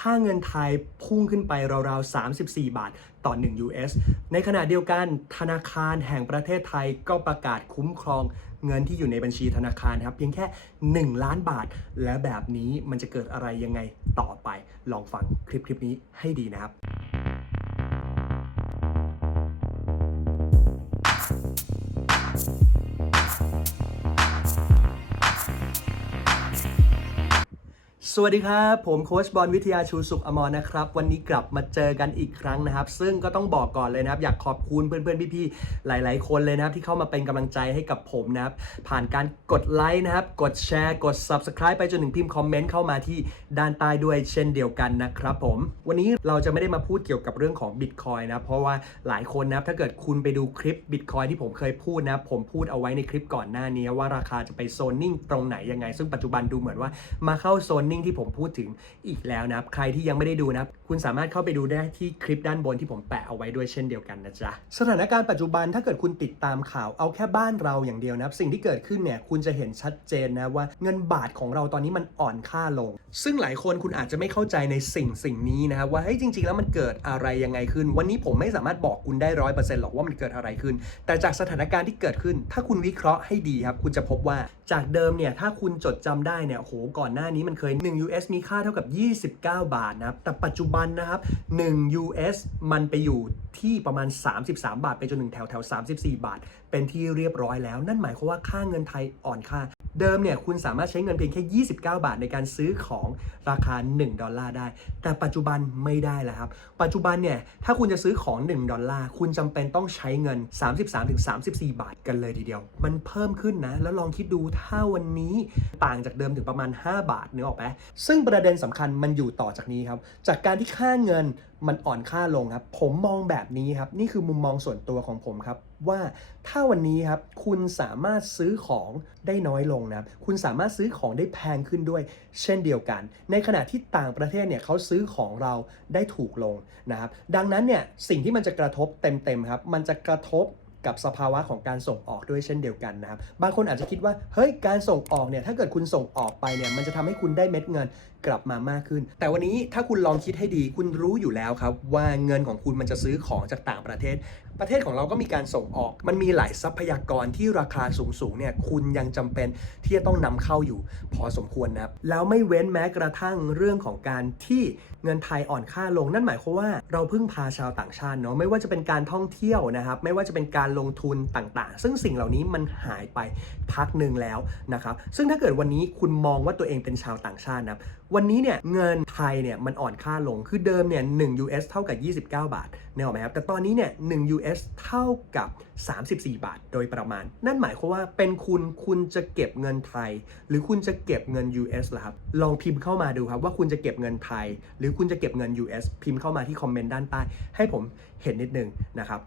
ค่าเงินไทยพุ่งขึ้นไปราวๆ 34 บาทต่อ 1 US ในขณะเดียวกันธนาคารแห่งประเทศไทยก็ประกาศคุ้มครองเงินที่อยู่ในบัญชีธนาคารครับเพียงแค่ 1 ล้านบาท และแบบนี้มันจะเกิดอะไรยังไงต่อไป ลองฟังคลิปคลิปนี้ให้ดีนะครับ สวัสดีครับ ผมโค้ชบอลวิทยาชูสุขอมรนะครับ วันนี้กลับมาเจอกันอีกครั้งนะครับ ซึ่งก็ต้องบอกก่อนเลยนะครับ อยากขอบคุณเพื่อนๆ พี่ๆ หลาย ๆ คนเลยนะครับ ที่เข้ามาเป็นกำลังใจให้กับผมนะครับ ผ่านการกดไลค์นะครับ กดแชร์ กด Subscribe ไปจนถึงพิมพ์คอมเมนต์เข้ามาที่ด้านใต้ด้วยเช่นเดียวกันนะครับผม วันนี้เราจะไม่ได้มาพูดเกี่ยวกับเรื่องของ Bitcoin นะ เพราะว่าหลายคนนะครับ ถ้าเกิดคุณไปดูคลิป Bitcoin ที่ผมเคยพูดนะ ผมพูดเอาไว้ในคลิปก่อนหน้านี้ว่าราคาจะไปโซนนิ่งตรงไหนยังไง ซึ่งปัจจุบันดูเหมือนว่ามาเข้าโซนนิ่งที่ผมพูดถึงอีกแล้วนะครับ ใครที่ยังไม่ได้ดูนะคุณสามารถเข้าไปดูได้ที่คลิปด้านบนที่ผมแปะเอาไว้ด้วยเช่นเดียวกันนะจ๊ะสถานการณ์ปัจจุบันถ้าเกิดคุณติดตามข่าวเอาแค่บ้านเราอย่างเดียวนะครับสิ่งที่เกิดขึ้นเนี่ยคุณจะเห็นชัดเจนนะว่าเงินบาทของเราตอนนี้มันอ่อนค่าลง ซึ่งหลายคนคุณอาจจะไม่เข้าใจในสิ่งสิ่งนี้นะครับว่าเฮ้ยจริง ๆ แล้วมันเกิดอะไรยังไงขึ้น วันนี้ผมไม่สามารถบอกคุณได้ร้อยเปอร์เซ็นต์หรอกว่ามันเกิดอะไรขึ้น แต่จากสถานการณ์ที่เกิดขึ้น ถ้าคุณวิเคราะห์ให้ดีครับคุณจะพบว่าจากเดิมเนี่ยถ้าคุณจดจำได้เนี่ยโหก่อนหน้านี้มันเคย1 US มีค่าเท่ากับ 29 บาทนะครับ แต่ปัจจุบันนะครับ 1 US มันไปอยู่ที่ประมาณ 33 บาท ไปจนถึงแถวแถว34 บาท เป็นที่เรียบร้อยแล้ว นั่นหมายความว่าค่าเงินไทยอ่อนค่า เดิมเนี่ยคุณสามารถใช้เงินเพียงแค่ 29 บาทในการซื้อของราคา 1 ดอลลาร์ได้ แต่ปัจจุบันไม่ได้แล้วครับ ปัจจุบันเนี่ยถ้าคุณจะซื้อของ 1 ดอลลาร์ คุณจำเป็นต้องใช้เงิน 33-34 บาทกันเลยทีเดียว มันเพิ่มขึ้นนะ แล้วลองคิดดูถ้าวันนี้ต่างจากเดิมถึงประมาณ 5 บาทนึกออกไหมซึ่งประเด็นสำคัญมันอยู่ต่อจากนี้ครับ จากการที่ค่าเงินมันอ่อนค่าลงครับ ผมมองแบบนี้ครับ นี่คือมุมมองส่วนตัวของผมครับ ว่าถ้าวันนี้ครับคุณสามารถซื้อของได้น้อยลงนะครับคุณสามารถซื้อของได้แพงขึ้นด้วย เช่นเดียวกัน ในขณะที่ต่างประเทศเนี่ยเขาซื้อของเราได้ถูกลงนะครับดังนั้นเนี่ยสิ่งที่มันจะกระทบเต็มๆครับมันจะกระทบกับสภาวะของการส่งออกด้วยเช่นเดียวกันนะครับ บางคนอาจจะคิดว่า เฮ้ย การส่งออกเนี่ย ถ้าเกิดคุณส่งออกไปเนี่ย มันจะทำให้คุณได้เม็ดเงิน กลับมามากขึ้น แต่วันนี้ถ้าคุณลองคิดให้ดี คุณรู้อยู่แล้วครับ ว่าเงินของคุณมันจะซื้อของจากต่างประเทศ ประเทศของเราก็มีการส่งออก มันมีหลายทรัพยากรที่ราคาสูงๆเนี่ยคุณยังจำเป็นที่จะต้องนำเข้าอยู่พอสมควรนะครับแล้วไม่เว้นแม้กระทั่งเรื่องของการที่เงินไทยอ่อนค่าลง นั่นหมายความว่าเราพึ่งพาชาวต่างชาติเนาะไม่ว่าจะเป็นการท่องเที่ยวนะครับไม่ว่าจะเป็นการลงทุนต่างๆ ซึ่งสิ่งเหล่านี้มันหายไปพักหนึ่งแล้วนะครับซึ่งถ้าเกิดวันนี้คุณมองว่าตัวเองเป็นชาวต่างชาตินะครับ วันนี้เนี่ยเงินไทยเนี่ยมันอ่อนค่าลง คือเดิมเนี่ย1 US เท่ากับ 29 บาทเนี่ยหรอกไหมครับ แต่ตอนนี้เนี่ย1 US เท่ากับ 34 บาท โดยประมาณ นั่นหมายความว่าเป็นคุณคุณจะเก็บเงินไทย หรือคุณจะเก็บเงิน US ล่ะครับ ลองพิมพ์เข้ามาดูครับว่าคุณจะเก็บเงินไทย หรือคุณจะเก็บเงิน US พิมพ์เข้ามาที่คอมเมนต์ด้านใต้ให้ผมเห็นนิดนึงนะครับ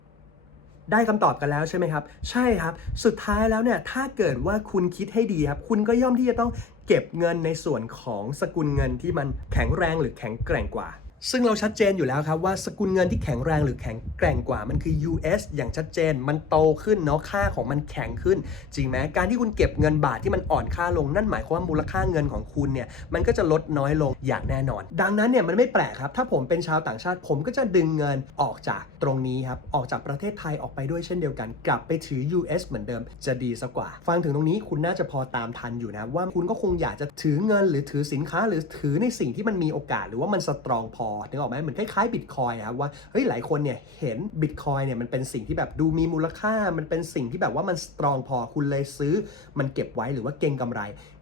ได้คำตอบกันแล้วใช่ไหมครับ ใช่ครับ สุดท้ายแล้วเนี่ยถ้าเกิดว่าคุณคิดให้ดีครับ คุณก็ย่อมที่จะต้อง เก็บเงินในส่วนของสกุลเงินที่มันแข็งแรงหรือแข็งแกร่งกว่า ซึ่งเราชัดเจนอยู่แล้วครับว่าสกุลเงินที่แข็งแรงหรือแข็งแกร่งกว่ามันคือ US อย่างชัดเจนมันโตขึ้นเนาะค่าของมันแข็งขึ้น จริงไหมการที่คุณเก็บเงินบาทที่มันอ่อนค่าลงนั่นหมายความว่ามูลค่าเงินของคุณเนี่ยมันก็จะลดน้อยลงอย่างแน่นอน ดังนั้นเนี่ยมันไม่แปลกครับ ถ้าผมเป็นชาวต่างชาติผมก็จะดึงเงินออกจากตรงนี้ครับออกจากประเทศไทยออกไปด้วยเช่นเดียวกัน กลับไปถือ US เหมือนเดิมจะดีซะกว่า ฟังถึงตรงนี้คุณน่าจะพอตามทันอยู่นะว่าคุณก็คงอยากจะถือเงินหรือถือสินค้าหรือถือในสิ่งที่มันมีโอกาส หรือว่ามันสตรองพอนึกออกไหมเหมือนคล้ายๆบิตคอยครับว่าเฮ้ยหลายคนเนี่ยเห็นบิตคอยเนี่ยมันเป็นสิ่งที่แบบดูมีมูลค่า มันเป็นสิ่งที่แบบว่ามันสตรองพอคุณเลยซื้อมันเก็บไว้หรือว่าเก็งกำไร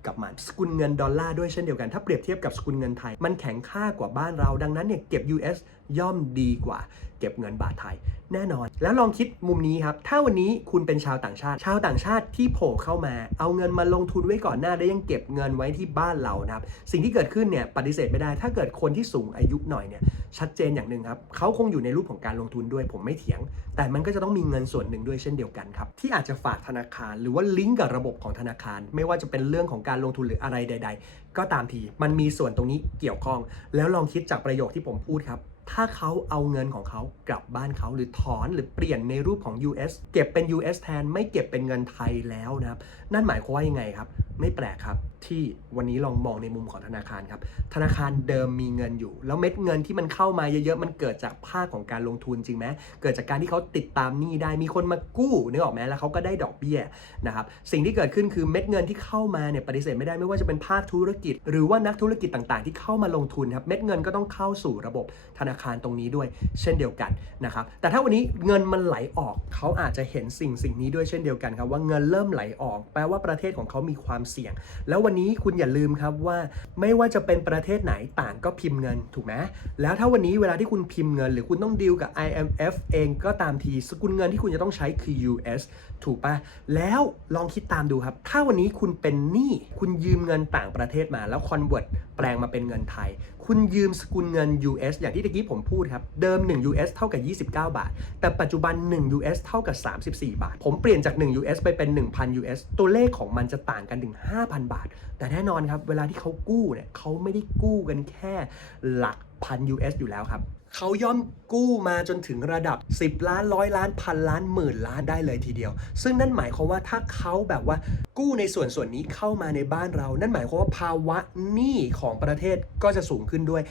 กับมัน สกุลเงินดอลลาร์ด้วยเช่นเดียวกัน ถ้าเปรียบเทียบกับสกุลเงินไทย มันแข็งค่ากว่าบ้านเรา ดังนั้นเนี่ยเก็บ US ย่อมดีกว่า เก็บเงินบาทไทย แน่นอน แล้วลองคิดมุมนี้ครับ ถ้าวันนี้คุณเป็นชาวต่างชาติ ชาวต่างชาติที่โผล่เข้ามา เอาเงินมาลงทุนไว้ก่อนหน้า แล้วยังเก็บเงินไว้ที่บ้านเรานะครับ สิ่งที่เกิดขึ้นเนี่ยปฏิเสธไม่ได้ ถ้าเกิดคนที่สูงอายุหน่อยเนี่ยชัดเจนอย่างหนึ่งครับเขาคงอยู่ในรูปของการลงทุนด้วยผมไม่เถียง แต่มันก็จะต้องมีเงินส่วนหนึ่งด้วยเช่นเดียวกันครับที่อาจจะฝากธนาคาร หรือว่าลิงก์กับระบบของธนาคาร ไม่ว่าจะเป็นเรื่องของการลงทุนหรืออะไรใด ๆ ก็ตามทีมันมีส่วนตรงนี้เกี่ยวข้อง แล้วลองคิดจากประโยคที่ผมพูดครับ ถ้าเขาเอาเงินของเขากลับบ้านเขาหรือถอนหรือเปลี่ยนในรูปของ US เก็บเป็น US แทนไม่เก็บเป็นเงินไทยแล้วนะครับ นั่นหมายความว่ายังไงครับ ไม่แปลกครับที่วันนี้ลองมองในมุมของธนาคารครับ ธนาคารเดิมมีเงินอยู่ แล้วเม็ดเงินที่มันเข้ามาเยอะๆ มันเกิดจากภาคของการลงทุนจริงไหมเกิดจากการที่เขาติดตามหนี้ได้มีคนมากู้นึกออกไหมแล้วเขาก็ได้ดอกเบี้ยนะครับสิ่งที่เกิดขึ้นคือเม็ดเงินที่เข้ามาเนี่ยปฏิเสธไม่ได้ไม่ว่าจะเป็นภาคธุรกิจ หรือว่านักธุรกิจต่างๆ ที่เข้ามาลงทุนครับเม็ดเงินก็ต้องเข้าสู่ระบบธนาคารตรงนี้ด้วยเช่นเดียวกันนะครับแต่ถ้าวันนี้เงินมันไหลออกเขาอาจจะเห็นสิ่งสิ่งนี้ด้วยเช่นเดียวกันครับว่าเงินเริ่มไหลออก แปลว่าประเทศของเขามีความเสี่ยง แล้ววันนี้คุณอย่าลืมครับว่า ไม่ว่าจะเป็นประเทศไหนต่างก็พิมพ์เงินถูกไหมแล้วถ้าวันนี้เวลาที่คุณพิมพ์เงิน หรือคุณต้องดีลกับ IMF เองก็ตามทีสกุลเงินที่คุณจะต้องใช้คือ US ถูกปะแล้วลองคิดตามดูครับ ถ้าวันนี้คุณเป็นหนี้คุณยืมเงินต่างประเทศมา แล้วคอนเวิร์ตแปลงมาเป็นเงินไทย คุณยืมสกุลเงิน US อย่างที่ตะกี้ผมพูดครับ เดิม 1 US เท่ากับ 29 บาท แต่ปัจจุบัน 1 US เท่ากับ 34 บาท ผมเปลี่ยนจาก 1 US ไปเป็น 1,000 US ตัวเลขของมันจะต่างกันถึง 5,000 บาท แต่แน่นอนครับ เวลาที่เขากู้เนี่ยเขาไม่ได้กู้กันแค่หลักพัน US อยู่แล้วครับ เขาย่อมกู้มาจนถึงระดับ 10 ล้านร้อยล้านพันล้านหมื่นล้านได้เลยทีเดียว ซึ่งนั่นหมายความว่าถ้าเขาแบบว่ากู้ในส่วนส่วนนี้เข้ามาในบ้านเรา นั่นหมายความว่าภาวะหนี้ของประเทศก็จะสูงขึ้นด้วย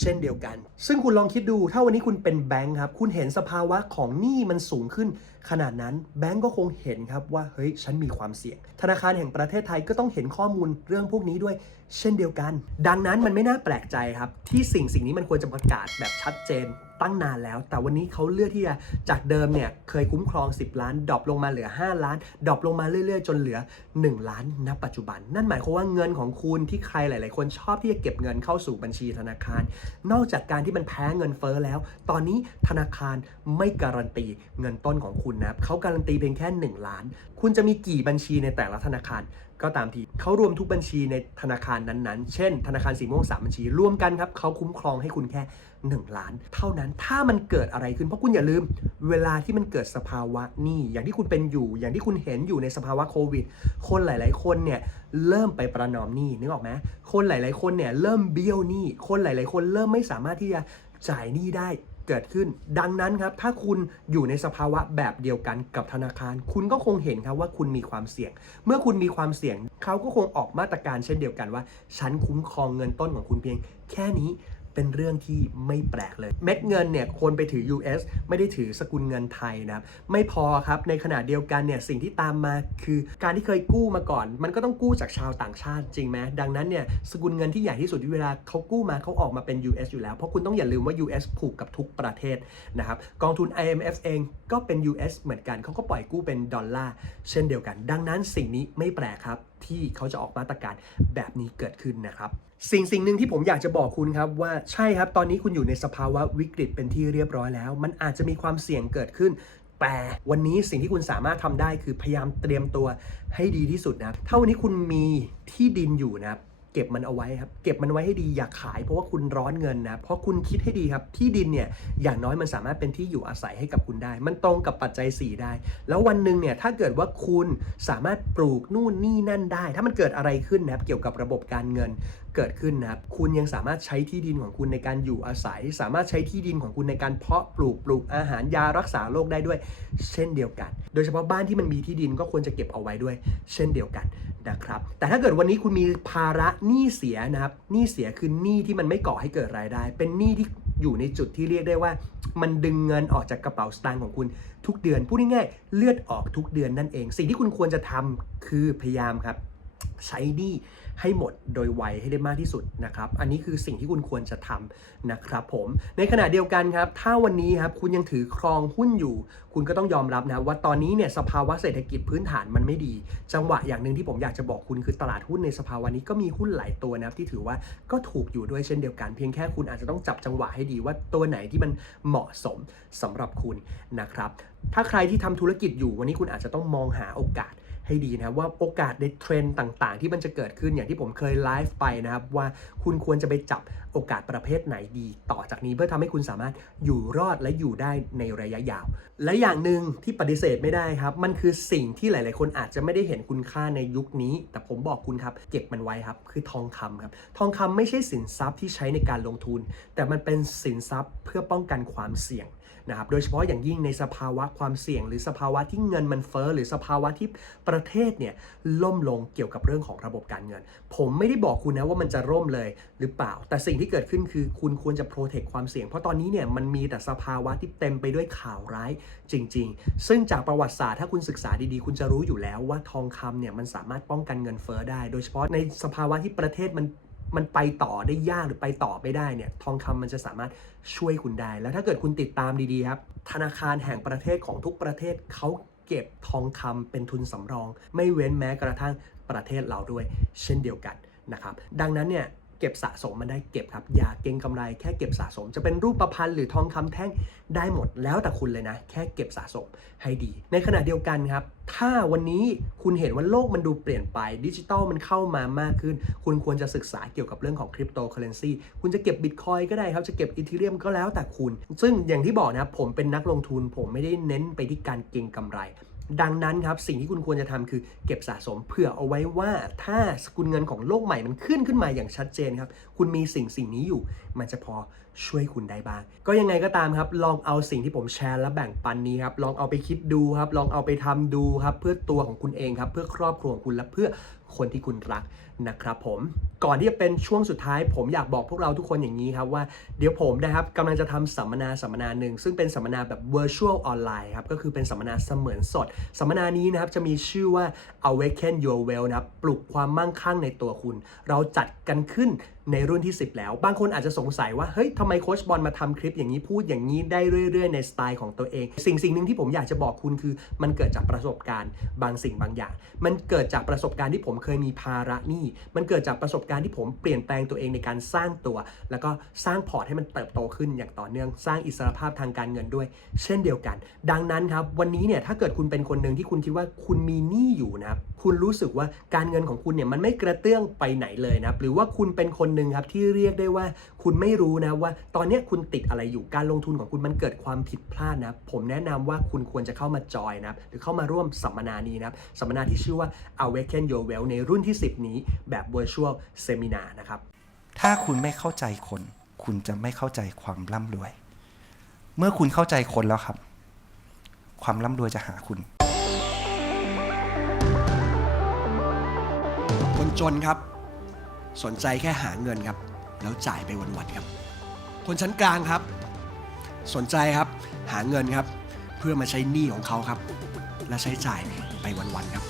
เช่นเดียวกัน ซึ่งคุณลองคิดดู ถ้าวันนี้คุณเป็นแบงค์ครับ คุณเห็นสภาวะของหนี้มันสูงขึ้น ขนาดนั้นแบงก์ก็คงเห็นครับว่าเฮ้ยฉันมีความเสี่ยง ธนาคารแห่งประเทศไทยก็ต้องเห็นข้อมูลเรื่องพวกนี้ด้วยเช่นเดียวกัน ดังนั้นมันไม่น่าแปลกใจครับที่สิ่งสิ่งนี้มันควรจะประกาศแบบชัดเจน ตั้งนานแล้ว แต่วันนี้เขาเลือกที่จะจากเดิมเนี่ยเคยคุ้มครอง 10 ล้านดรอปลงมาเหลือ 5 ล้านดรอปลงมาเรื่อยๆ จนเหลือ 1 ล้านณปัจจุบัน นั่นหมายความว่าเงินของคุณที่ใครหลาย ๆ คนชอบที่จะเก็บเงินเข้าสู่บัญชีธนาคาร นอกจากการที่มันแพ้เงินเฟ้อแล้ว ตอนนี้ธนาคารไม่การันตีเงินต้นของคุณนะเขาการันตีเพียงแค่ 1 ล้าน คุณจะมีกี่บัญชีในแต่ละธนาคาร ก็ตามทีเขารวมทุกบัญชีในธนาคารนั้นๆ เช่น ธนาคารสีม่วงสามบัญชี รวมกันครับเขาคุ้มครองให้คุณแค่ 1 ล้าน เท่านั้นถ้ามันเกิดอะไรขึ้นเพราะคุณอย่าลืม เวลาที่มันเกิดสภาวะนี้อย่างที่คุณเป็นอยู่ อย่างที่คุณเห็นอยู่ในสภาวะโควิด คนหลาย ๆ คนเนี่ยเริ่มไปประนอมหนี้นึกออกไหมคนหลาย ๆ คนเนี่ยเริ่มเบี้ยวหนี้คนหลาย ๆ คนเริ่มไม่สามารถที่จะจ่ายหนี้ได้ เกิดขึ้น ดังนั้นครับถ้าคุณอยู่ในสภาวะแบบเดียวกันกับธนาคาร คุณก็คงเห็นครับว่าคุณมีความเสี่ยง เมื่อคุณมีความเสี่ยงเขาก็คงออกมาตรการเช่นเดียวกันว่า ฉันคุ้มครองเงินต้นของคุณเพียงแค่นี้ เป็นเรื่องที่ไม่แปลกเลย เม็ดเงินเนี่ยคนไปถือ US ไม่ได้ถือสกุลเงินไทยนะครับไม่พอครับในขณะเดียวกันเนี่ยสิ่งที่ตามมาคือการที่เคยกู้มาก่อน มันก็ต้องกู้จากชาวต่างชาติจริงไหมดังนั้นเนี่ยสกุลเงินที่ใหญ่ที่สุดที่เวลาเขากู้มาเขาออกมาเป็น US อยู่แล้ว เพราะคุณต้องอย่าลืมว่า US ผูกกับทุกประเทศนะครับกองทุน IMF เองก็เป็น US เหมือนกันเขาก็ปล่อยกู้เป็นดอลลาร์เช่นเดียวกัน ดังนั้นสิ่งนี้ไม่แปลกครับที่เขาจะออกมาตรการแบบนี้เกิดขึ้นนะครับ สิ่งสิ่งหนึ่งที่ผมอยากจะบอกคุณครับว่าใช่ครับ ตอนนี้คุณอยู่ในสภาวะวิกฤตเป็นที่เรียบร้อยแล้ว มันอาจจะมีความเสี่ยงเกิดขึ้น แต่วันนี้สิ่งที่คุณสามารถทำได้คือพยายามเตรียมตัวให้ดีที่สุดนะครับถ้าวันนี้คุณมีที่ดินอยู่นะครับเก็บมันเอาไว้ครับ เก็บมันไว้ให้ดีอย่าขายเพราะว่าคุณร้อนเงินนะ เพราะคุณคิดให้ดีครับ ที่ดินเนี่ยอย่างน้อยมันสามารถเป็นที่อยู่อาศัยให้กับคุณได้ มันตรงกับปัจจัย 4 ได้ แล้ววันหนึ่งเนี่ยถ้าเกิดว่าคุณสามารถปลูกนู่นนี่นั่นได้ ถ้ามันเกิดอะไรขึ้นนะครับเกี่ยวกับระบบการเงิน เกิดขึ้นนะครับ คุณยังสามารถใช้ที่ดินของคุณในการอยู่อาศัย สามารถใช้ที่ดินของคุณในการเพาะปลูกปลูกอาหารยารักษาโรคได้ด้วย เช่นเดียวกัน โดยเฉพาะบ้านที่มันมีที่ดินก็ควรจะเก็บเอาไว้ด้วย เช่นเดียวกันนะครับ แต่ถ้าเกิดวันนี้คุณมีภาระหนี้เสียนะครับหนี้เสียคือหนี้ที่มันไม่ก่อให้เกิดรายได้ เป็นหนี้ที่อยู่ในจุดที่เรียกได้ว่า มันดึงเงินออกจากกระเป๋าสตางค์ของคุณทุกเดือนพูดง่ายๆเลือดออกทุกเดือนนั่นเอง สิ่งที่คุณควรจะทำคือพยายามครับ ใช้หนี้ ให้หมดโดยไวให้ได้มากที่สุดนะครับ อันนี้คือสิ่งที่คุณควรจะทำนะครับผม ในขณะเดียวกันครับ ถ้าวันนี้ครับคุณยังถือครองหุ้นอยู่ คุณก็ต้องยอมรับนะว่าตอนนี้เนี่ยสภาวะเศรษฐกิจพื้นฐานมันไม่ดี จังหวะอย่างหนึ่งที่ผมอยากจะบอกคุณคือตลาดหุ้นในสภาวะนี้ก็มีหุ้นหลายตัวนะครับที่ถือว่าก็ถูกอยู่ด้วยเช่นเดียวกัน เพียงแค่คุณอาจจะต้องจับจังหวะให้ดีว่าตัวไหนที่มันเหมาะสมสำหรับคุณนะครับ ถ้าใครที่ทำธุรกิจอยู่วันนี้คุณอาจจะต้องมองหาโอกาส ให้ดีนะครับว่าโอกาสในเทรนด์ต่างๆ ที่มันจะเกิดขึ้นอย่างที่ผมเคยไลฟ์ไปนะครับว่าคุณควรจะไปจับโอกาสประเภทไหนดี ต่อจากนี้เพื่อทำให้คุณสามารถอยู่รอดและอยู่ได้ในระยะยาว และอย่างหนึ่งที่ปฏิเสธไม่ได้ครับ มันคือสิ่งที่หลาย ๆ คนอาจจะไม่ได้เห็นคุณค่าในยุคนี้ แต่ผมบอกคุณครับเก็บมันไว้ครับคือทองคำครับทองคำไม่ใช่สินทรัพย์ที่ใช้ในการลงทุน แต่มันเป็นสินทรัพย์เพื่อป้องกันความเสี่ยง นะครับโดยเฉพาะอย่างยิ่งในสภาวะความเสี่ยง หรือสภาวะที่เงินมันเฟ้อหรือสภาวะที่ประเทศเนี่ยล่มลงเกี่ยวกับเรื่องของระบบการเงิน ผมไม่ได้บอกคุณนะว่ามันจะร่มเลยหรือเปล่า แต่สิ่งที่เกิดขึ้นคือคุณควรจะโปรเทคความเสี่ยง เพราะตอนนี้เนี่ยมันมีแต่สภาวะที่เต็มไปด้วยข่าวร้ายจริง ๆ ซึ่งจากประวัติศาสตร์ถ้าคุณศึกษาดีๆ คุณจะรู้อยู่แล้วว่าทองคำเนี่ยมันสามารถป้องกันเงินเฟ้อได้ โดยเฉพาะในสภาวะที่ประเทศมัน มันไปต่อได้ยากหรือไปต่อไม่ได้เนี่ยทองคำมันจะสามารถช่วยคุณได้ แล้วถ้าเกิดคุณติดตามดีๆครับธนาคารแห่งประเทศของทุกประเทศเขาเก็บทองคำเป็นทุนสำรอง ไม่เว้นแม้กระทั่งประเทศเราด้วย เช่นเดียวกันนะครับดังนั้นเนี่ย เก็บสะสมมันได้เก็บครับ อย่าเก็งกำไรแค่เก็บสะสม จะเป็นรูปประพันธ์หรือทองคำแท่งได้หมดแล้วแต่คุณเลยนะ แค่เก็บสะสมให้ดี ในขณะเดียวกันครับ ถ้าวันนี้คุณเห็นว่าโลกมันดูเปลี่ยนไปดิจิตอลมันเข้ามามากขึ้น คุณควรจะศึกษาเกี่ยวกับเรื่องของคริปโตเคอเรนซีคุณจะเก็บบิตคอยก็ได้ครับ จะเก็บอีเทเรียมก็แล้วแต่คุณ ซึ่งอย่างที่บอกนะผมเป็นนักลงทุนผมไม่ได้เน้นไปที่การเก็งกำไร ดังนั้นครับสิ่งที่คุณควรจะทำคือเก็บสะสมเผื่อเอาไว้ว่าถ้าสกุลเงินของโลกใหม่มันขึ้นขึ้นมาอย่างชัดเจนครับ คุณมีสิ่งสิ่งนี้อยู่ มันจะพอช่วยคุณได้บ้าง ก็ยังไงก็ตามครับ ลองเอาสิ่งที่ผมแชร์และแบ่งปันนี้ครับ ลองเอาไปคิดดูครับ ลองเอาไปทำดูครับ เพื่อตัวของคุณเองครับ เพื่อครอบครัวของคุณและเพื่อ คนที่คุณรักนะครับผมก่อนที่จะเป็นช่วงสุดท้าย ผมอยากบอกพวกเราทุกคนอย่างนี้ครับว่าเดี๋ยวผมนะครับกำลังจะทำสัมมนาสัมมนาหนึ่งซึ่งเป็นสัมมนาแบบ virtual online ครับก็คือเป็นสัมมนาเสมือนสด สัมมนานี้นะครับจะมีชื่อว่า awaken your well นะครับปลุกความมั่งคั่งในตัวคุณ เราจัดกันขึ้นในรุ่นที่ 10 แล้ว บางคนอาจจะสงสัยว่า เฮ้ยทำไมโคชบอลมาทำคลิปอย่างนี้พูดอย่างนี้ได้เรื่อย ๆ ในสไตล์ของตัวเอง สิ่งสิ่งหนึ่งที่ผมอยากจะบอกคุณคือ มันเกิดจากประสบการณ์บางสิ่งบางอย่าง มันเกิดจากประสบการณ์ที่ผมเคยมีภาระหนี้ มันเกิดจากประสบการณ์ที่ผมเปลี่ยนแปลงตัวเองในการสร้างตัว แล้วก็สร้างพอร์ตให้มันเติบโตขึ้นอย่างต่อเนื่อง สร้างอิสรภาพทางการเงินด้วย เช่นเดียวกัน ดังนั้นครับวันนี้เนี่ยถ้าเกิดคุณเป็นคนหนึ่งที่คุณคิดว่าคุณมีหนี้อยู่นะครับคุณรู้สึกว่าการเงินของคุณเนี่ยมันไม่กระเตื้องไปไหนเลยนะรหรือว่าคุณเป็นคนหนึ่งครับที่เรียกได้ว่า คุณไม่รู้นะว่า ตอนนี้คุณติดอะไรอยู่การลงทุนของคุณมันเกิดความผิดพลาดนะผมแนะนำว่าคุณควรจะเข้ามาจอยนะครับหรือเข้ามาร่วมสัมมนานี้นะสัมมนาที่ชื่อว่า Awaken Your Well ในรุ่นที่ 10 นี้แบบ Virtual Seminar นะครับ ถ้าคุณไม่เข้าใจคน คุณจะไม่เข้าใจความร่ำรวย เมื่อคุณเข้าใจคนแล้วครับ ความร่ำรวยจะหาคุณ คนจนครับ สนใจแค่หาเงินครับ แล้วจ่ายไปวันๆครับ คนชั้นกลางครับ สนใจครับหาเงินครับ เพื่อมาใช้หนี้ของเขาครับ และใช้จ่ายไปวันๆครับ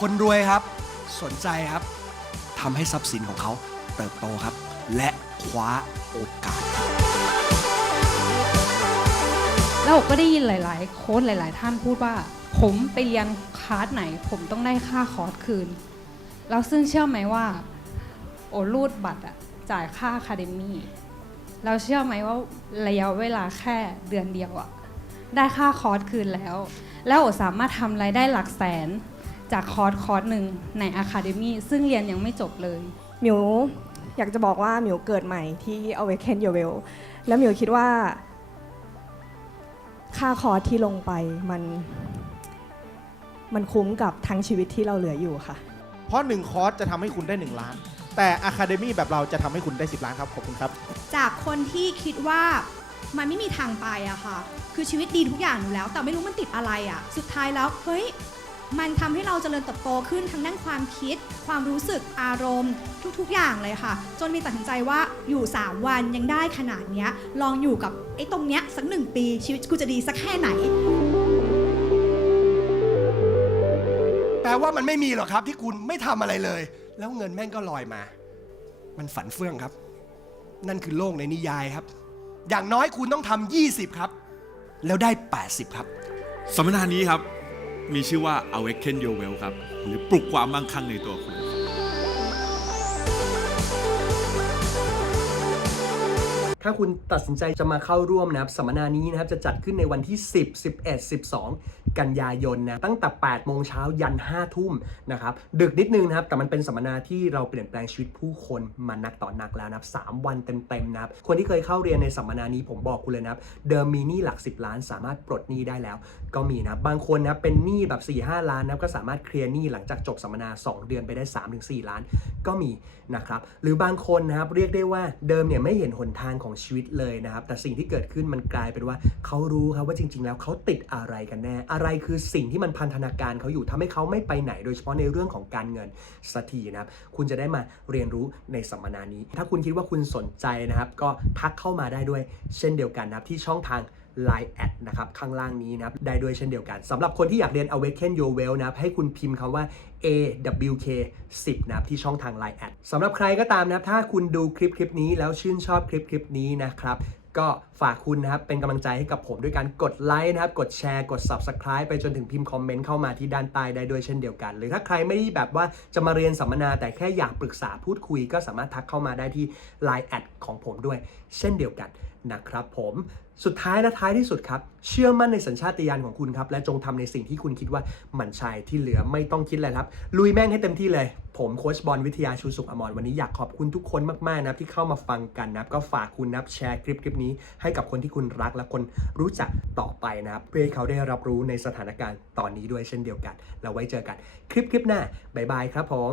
คนรวยครับ สนใจครับทำให้ทรัพย์สินของเขาเติบโตครับ และคว้าโอกาส แล้วผมก็ได้ยินหลาย ๆ โค้ชหลาย ๆ ท่านพูดว่า ผมไปเรียนคลาสไหน ผมต้องได้ค่าคอร์สคืน แล้วซึ่งเชื่อไหมว่า โอรูดบัตรอะจ่ายค่าคาเดมี่เราเชื่อไหมว่าระยะเวลาแค่เดือนเดียวอะได้ค่าคอร์สคืนแล้ว แล้วโอสามารถทำรายได้หลักแสน จากคอร์สคอร์สหนึ่งในอะคาเดมี่ซึ่งเรียนยังไม่จบเลย หมิวอยากจะบอกว่าหมิวเกิดใหม่ที่ Awaken Your Well แล้วหมิวคิดว่า ค่าคอร์สที่ลงไปมัน มันคุ้มกับทั้งชีวิตที่เราเหลืออยู่ค่ะ เพราะ1คอร์สจะทำให้คุณได้ 1 ล้าน แต่ Academy แบบเราจะทำให้คุณได้ 10 ล้านครับ ขอบคุณครับ จากคนที่คิดว่ามันไม่มีทางไปอะค่ะ คือชีวิตดีทุกอย่างอยู่แล้ว แต่ไม่รู้มันติดอะไรอะสุดท้ายแล้ว เฮ้ย มันทำให้เราเจริญเติบโตขึ้นทั้งด้านความคิด ความรู้สึกอารมณ์ ทุกๆ อย่างเลยค่ะ จนมีตัดสินใจว่าอยู่ 3 วันยังได้ขนาดเนี้ยลองอยู่กับไอ้ตรงเนี้ยสักหนึ่งปีชีวิตกูจะดีสักแค่ไหน แปลว่ามันไม่มีหรอกครับที่คุณไม่ทำอะไรเลย แล้วเงินแม่งก็ลอยมา มันฝันเฟื่องครับ นั่นคือโลกในนิยายครับ อย่างน้อยคุณต้องทำ20 ครับ แล้วได้ 80 ครับสัมมนานี้ครับ มีชื่อว่า Awaken Your Well ครับ หรือปลุกความมั่งคั่งในตัวคุณ ถ้าคุณตัดสินใจจะมาเข้าร่วมนะครับสัมมนานี้นะครับจะจัดขึ้นในวันที่ 10 11 12 กันยายนนะตั้งแต่ 8 โมงเช้ายัน 5 ทุ่มนะครับดึกนิดนึงนะครับแต่มันเป็นสัมมนาที่เราเปลี่ยนแปลงชีวิตผู้คนมานักต่อนักแล้วนะครับ3วันเต็มๆนะครับคนที่เคยเข้าเรียนในสัมมนานี้ผมบอกคุณเลยนะครับเดิมมีหนี้หลัก 10 ล้านสามารถปลดหนี้ได้แล้ว ก็มีนะบางคนนะเป็นหนี้แบบ 4-5 ล้านนะก็สามารถเคลียร์หนี้หลังจากจบสัมมนา 2 เดือนไปได้ 3-4 ล้าน ก็มีนะครับหรือบางคนนะครับเรียกได้ว่าเดิมเนี่ยไม่เห็นหนทางของชีวิตเลยนะครับ แต่สิ่งที่เกิดขึ้นมันกลายเป็นว่าเขารู้ครับว่าจริง ๆ แล้วเขาติดอะไรกันแน่ อะไรคือสิ่งที่มันพันธนาการเขาอยู่ทำให้เขาไม่ไปไหน โดยเฉพาะในเรื่องของการเงินสักทีนะครับ คุณจะได้มาเรียนรู้ในสัมมนานี้ ถ้าคุณคิดว่าคุณสนใจนะครับ ก็ทักเข้ามาได้ด้วยเช่นเดียวกันนะครับที่ช่องทาง Line แอดนะครับข้างล่างนี้นะครับได้ด้วยเช่นเดียวกันสำหรับคนที่อยากเรียน Awaken Your Well นะครับให้คุณพิมพ์คำว่า AWK 10นะครับที่ช่องทาง Line แอดสำหรับใครก็ตามนะครับถ้าคุณดูคลิปคลิปนี้แล้วชื่นชอบคลิปคลิปนี้นะครับก็ฝากคุณนะครับเป็นกำลังใจให้กับผมด้วยการกดไลค์นะครับ กดแชร์ กด Subscribe ไปจนถึงพิมพ์คอมเมนต์เข้ามาที่ด้านใต้ได้ด้วยเช่นเดียวกัน หรือถ้าใครไม่ได้แบบว่าจะมาเรียนสัมมนาแต่แค่อยากปรึกษาพูดคุย ก็สามารถทักเข้ามาได้ที่ Line แอดของผมด้วย เช่นเดียวกัน นะครับผมสุดท้ายและท้ายที่สุดครับ เชื่อมั่นในสัญชาตญาณของคุณครับ และจงทำในสิ่งที่คุณคิดว่ามันใช่ที่เหลือไม่ต้องคิดเลยครับ ลุยแม่งให้เต็มที่เลย ผมโค้ชบอลวิทยาชูสุขอมรวันนี้อยากขอบคุณทุกคนมากๆนะครับที่เข้ามาฟังกันนะครับก็ฝากคุณนะับแชร์คลิปคลิปนี้ ให้กับคนที่คุณรักและคนรู้จักต่อไปนะครับเพื่อให้เขาได้รับรู้ในสถานการณ์ตอนนี้ด้วยเช่นเดียวกันแล้วไว้เจอกันคลิปคลิปหน้าบ๊ายบายครับผม